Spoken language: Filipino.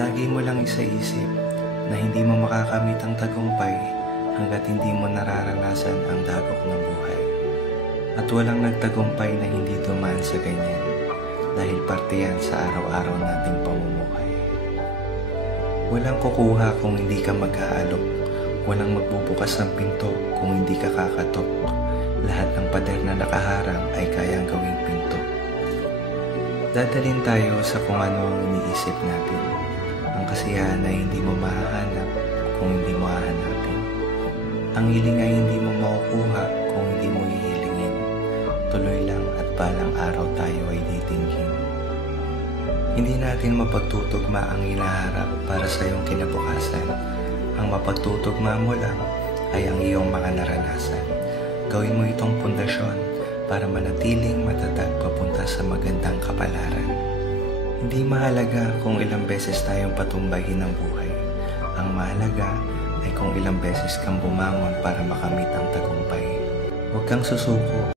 Lagi mo lang isaisip na hindi mo makakamit ang tagumpay hanggat hindi mo nararanasan ang dagok ng buhay. At walang nagtagumpay na hindi dumaan sa ganyan dahil parte yan sa araw-araw nating pamumuhay. Walang kukuha kung hindi ka mag-aalok. Walang magbubukas ng pinto kung hindi ka kakatok. Lahat ng pader na nakaharang ay kayang gawing pinto. Dadalhin tayo sa kung ano ang iniisip natin. Ang kasiyahan ay hindi mo mahahanap kung hindi mo hahanapin. Ang hiling ay hindi mo makukuha kung hindi mo hihilingin. Tuloy lang at balang araw tayo ay titingin. Hindi natin mapagtutugma ang hinaharap para sa iyong kinabukasan. Ang mapagtutugma mo lang ay ang iyong mga naranasan. Gawin mo itong pundasyon para manatiling matatag papunta sa magandang kapalaran. Hindi mahalaga kung ilang beses tayong patumbahin ng buhay. Ang mahalaga ay kung ilang beses kang bumangon para makamit ang tagumpay. Huwag kang susuko